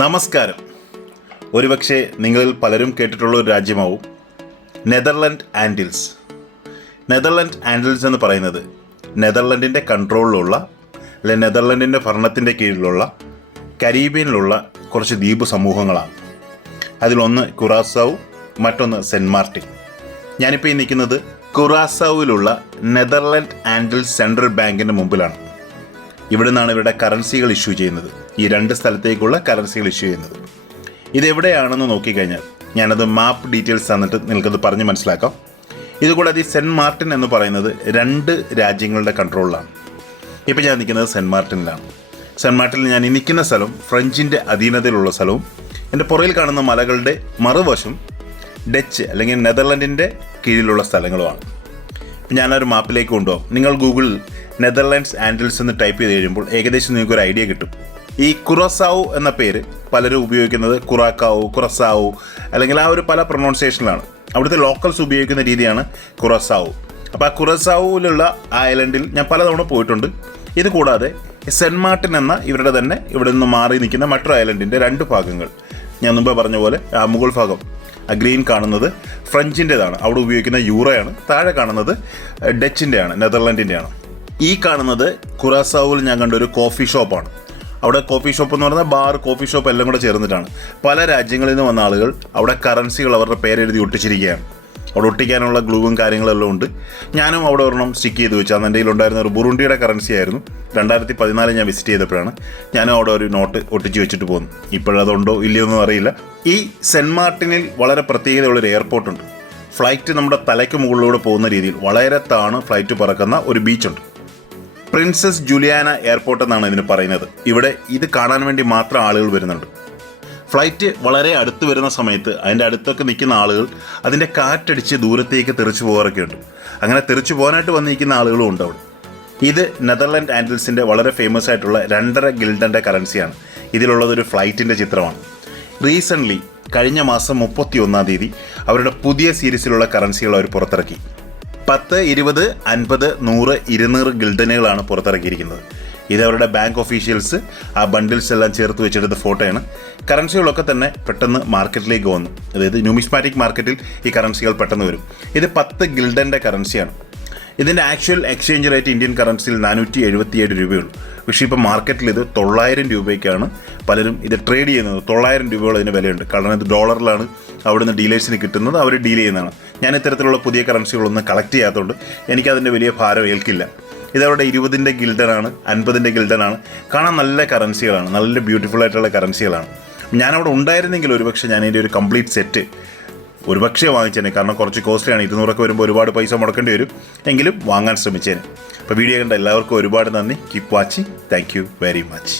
നമസ്കാരം. ഒരുപക്ഷെ നിങ്ങളിൽ പലരും കേട്ടിട്ടുള്ള ഒരു രാജ്യമാവും നെതർലൻഡ് ആൻഡിൽസ്. നെതർലൻഡ് ആൻഡിൽസ് എന്ന് പറയുന്നത് നെതർലൻഡിൻ്റെ കൺട്രോളിലുള്ള അല്ലെങ്കിൽ നെതർലൻഡിൻ്റെ ഭരണത്തിൻ്റെ കീഴിലുള്ള കരീബിയനിലുള്ള കുറച്ച് ദ്വീപ് സമൂഹങ്ങളാണ്. അതിലൊന്ന് കുറാസാവ്, മറ്റൊന്ന് സെൻറ്റ് മാർട്ടിൻ. ഞാനിപ്പോൾ ഈ നിൽക്കുന്നത് കുറാസാവിലുള്ള നെതർലൻഡ് ആൻഡിൽസ് സെൻട്രൽ ബാങ്കിൻ്റെ മുമ്പിലാണ്. ഇവിടെ നിന്നാണ് ഇവരുടെ കറൻസികൾ ഇഷ്യൂ ചെയ്യുന്നത്. ഈ രണ്ട് സ്ഥലത്തേക്കുള്ള കറൻസികൾ ഇഷ്യൂ ചെയ്യുന്നത്. ഇതെവിടെയാണെന്ന് നോക്കിക്കഴിഞ്ഞാൽ ഞാനത് മാപ്പ് ഡീറ്റെയിൽസ് തന്നിട്ട് നിങ്ങൾക്കത് പറഞ്ഞ് മനസ്സിലാക്കാം. ഇതുകൂടാതെ ഈ സെൻറ്റ് മാർട്ടിൻ എന്ന് പറയുന്നത് രണ്ട് രാജ്യങ്ങളുടെ കൺട്രോളിലാണ്. ഇപ്പോൾ ഞാൻ നിൽക്കുന്നത് സെൻറ്റ് മാർട്ടിനിലാണ്. സെൻറ്റ് മാർട്ടിനിൽ ഞാൻ ഈ നിൽക്കുന്ന സ്ഥലം ഫ്രഞ്ചിൻ്റെ അധീനതയിലുള്ള സ്ഥലവും എൻ്റെ പുറയിൽ കാണുന്ന മലകളുടെ മറുവശം ഡച്ച് അല്ലെങ്കിൽ നെതർലൻഡിൻ്റെ കീഴിലുള്ള സ്ഥലങ്ങളുമാണ്. ഇപ്പം ഞാനൊരു മാപ്പിലേക്ക് കൊണ്ടുപോകും. നിങ്ങൾ ഗൂഗിളിൽ നെതർലാൻഡ്സ് ആൻഡിൽസ് എന്ന് ടൈപ്പ് ചെയ്ത് കഴിയുമ്പോൾ ഏകദേശം നിങ്ങൾക്കൊരു ഐഡിയ കിട്ടും. ഈ കുറാസാവു എന്ന പേര് പലരും ഉപയോഗിക്കുന്നത് കുറാസാവു അല്ലെങ്കിൽ ആ ഒരു പല പ്രൊണൗൺസിയേഷനിലാണ്. അവിടുത്തെ ലോക്കൽസ് ഉപയോഗിക്കുന്ന രീതിയാണ് കുറാസാവു. അപ്പോൾ ആ കുറാസാവുവിലുള്ള ഐലൻഡിൽ ഞാൻ പലതവണ പോയിട്ടുണ്ട്. ഇത് കൂടാതെ സെൻറ്റ് മാർട്ടിൻ എന്ന ഇവരുടെ തന്നെ ഇവിടെ നിന്ന് മാറി നിൽക്കുന്ന മറ്റൊരു ഐലൻഡിൻ്റെ രണ്ട് ഭാഗങ്ങൾ ഞാൻ മുമ്പേ പറഞ്ഞ പോലെ ആ മുകൾ ഭാഗം ആ ഗ്രീൻ കാണുന്നത് ഫ്രഞ്ചിൻ്റെതാണ്, അവിടെ ഉപയോഗിക്കുന്ന യൂറോയാണ്. താഴെ കാണുന്നത് ഡച്ചിൻ്റെയാണ്, നെതർലൻഡിൻ്റെയാണ്. ഈ കാണുന്നത് കുറാസാവുവിൽ ഞാൻ കണ്ട ഒരു കോഫി ഷോപ്പാണ്. അവിടെ കോഫി ഷോപ്പ് എന്ന് പറയുന്നത് ബാർ, കോഫി ഷോപ്പ് എല്ലാം കൂടെ ചേർന്നിട്ടാണ്. പല രാജ്യങ്ങളിൽ നിന്ന് വന്ന ആളുകൾ അവിടെ കറൻസികൾ അവരുടെ പേരെഴുതി ഒട്ടിച്ചിരിക്കുകയാണ്. അവിടെ ഒട്ടിക്കാനുള്ള ഗ്ലൂവും കാര്യങ്ങളെല്ലാം ഉണ്ട്. ഞാനും അവിടെ ഒരെണ്ണം സ്റ്റിക്ക് ചെയ്ത് വെച്ചു. അന്ന് എൻ്റെ കയ്യിലുണ്ടായിരുന്ന ഒരു ബുറുണ്ടിയുടെ കറൻസി ആയിരുന്നു. 2014 ഞാൻ വിസിറ്റ് ചെയ്തപ്പോഴാണ് ഞാനും അവിടെ ഒരു നോട്ട് ഒട്ടിച്ച് വെച്ചിട്ട് പോകുന്നു. ഇപ്പോഴതുണ്ടോ ഇല്ലയോ ഒന്നും അറിയില്ല. ഈ സെൻറ്റ് മാർട്ടിനിൽ വളരെ പ്രത്യേകതയുള്ളൊരു എയർപോർട്ടുണ്ട്. ഫ്ലൈറ്റ് നമ്മുടെ തലയ്ക്ക് മുകളിലൂടെ പോകുന്ന രീതിയിൽ വളരെ താണ് ഫ്ലൈറ്റ് പറക്കുന്ന ഒരു ബീച്ചുണ്ട്. പ്രിൻസസ് ജൂലിയാന എയർപോർട്ട് എന്നാണ് ഇതിന് പറയുന്നത്. ഇവിടെ ഇത് കാണാൻ വേണ്ടി മാത്രം ആളുകൾ വരുന്നുണ്ട്. ഫ്ലൈറ്റ് വളരെ അടുത്ത് വരുന്ന സമയത്ത് അതിൻ്റെ അടുത്തൊക്കെ നിൽക്കുന്ന ആളുകൾ അതിൻ്റെ കാറ്റടിച്ച് ദൂരത്തേക്ക് തെറിച്ചു പോകാറൊക്കെ ഉണ്ട്. അങ്ങനെ തെറിച്ചു പോകാനായിട്ട് വന്നിരിക്കുന്ന ആളുകളും ഉണ്ട് അവിടെ. ഇത് നെതർലൻഡ് ആൻഡിൽസിൻ്റെ വളരെ ഫേമസ് ആയിട്ടുള്ള 2.5 ഗിൽഡൻ്റെ കറൻസിയാണ്. ഇതിലുള്ളതൊരു ഫ്ലൈറ്റിൻ്റെ ചിത്രമാണ്. റീസെൻ്റ്ലി കഴിഞ്ഞ മാസം 31-ാം തീയതി അവരുടെ പുതിയ സീരീസിലുള്ള കറൻസികൾ അവർ പുറത്തിറക്കി. 10, 20, 50, 100, 200 ഗിൽഡനുകളാണ് പുറത്തിറക്കിയിരിക്കുന്നത്. ഇത് അവരുടെ ബാങ്ക് ഒഫീഷ്യൽസ് ആ ബണ്ടിൽസ് എല്ലാം ചേർത്ത് വെച്ചെടുത്ത ഫോട്ടോയാണ്. കറൻസികളൊക്കെ തന്നെ പെട്ടെന്ന് മാർക്കറ്റിലേക്ക് വന്നു. അതായത് ന്യൂമിസ്മാറ്റിക് മാർക്കറ്റിൽ ഈ കറൻസികൾ പെട്ടെന്ന് വരും. ഇത് 10 ഗിൽഡൻ്റെ കറൻസിയാണ്. ഇതിൻ്റെ ആക്ച്വൽ എക്സ്ചേഞ്ച് റേറ്റ് ഇന്ത്യൻ കറൻസിയിൽ 477 രൂപയുള്ളൂ. പക്ഷേ ഇപ്പോൾ മാർക്കറ്റിൽ ഇത് 900 രൂപയ്ക്കാണ് പലരും ഇത് ട്രേഡ് ചെയ്യുന്നത്. 900 രൂപയോളം ഇതിന് വിലയുണ്ട്. കാരണം ഇത് ഡോളറിലാണ് അവിടുന്ന് ഡീലേഴ്സിന് കിട്ടുന്നത്, അവർ ഡീൽ ചെയ്യുന്നതാണ്. ഞാൻ ഇത്തരത്തിലുള്ള പുതിയ കറൻസികളൊന്നും കളക്ട് ചെയ്യാത്തതുകൊണ്ട് എനിക്കതിൻ്റെ വലിയ ഭാരം ഏൽക്കില്ല. ഇതവരുടെ 20ൻ്റെ ഗിൽഡനാണ്, 50ൻ്റെ ഗിൽഡനാണ്. കാണാൻ നല്ല കറൻസികളാണ്, നല്ല ബ്യൂട്ടിഫുൾ ആയിട്ടുള്ള കറൻസികളാണ്. ഞാനവിടെ ഉണ്ടായിരുന്നെങ്കിൽ ഒരുപക്ഷെ ഞാൻ ഇതിൻ്റെ ഒരു കംപ്ലീറ്റ് സെറ്റ് ഒരുപക്ഷെ വാങ്ങിച്ചേനെ. കാരണം കുറച്ച് കോസ്റ്റ്ലിയാണ്. 200 വരുമ്പോൾ ഒരുപാട് പൈസ മുടക്കേണ്ടി വരും. എങ്കിലും വാങ്ങാൻ ശ്രമിച്ചേനെ. അപ്പോൾ വീഡിയോ കണ്ട എല്ലാവർക്കും ഒരുപാട് നന്ദി. Keep watching. Thank you very much.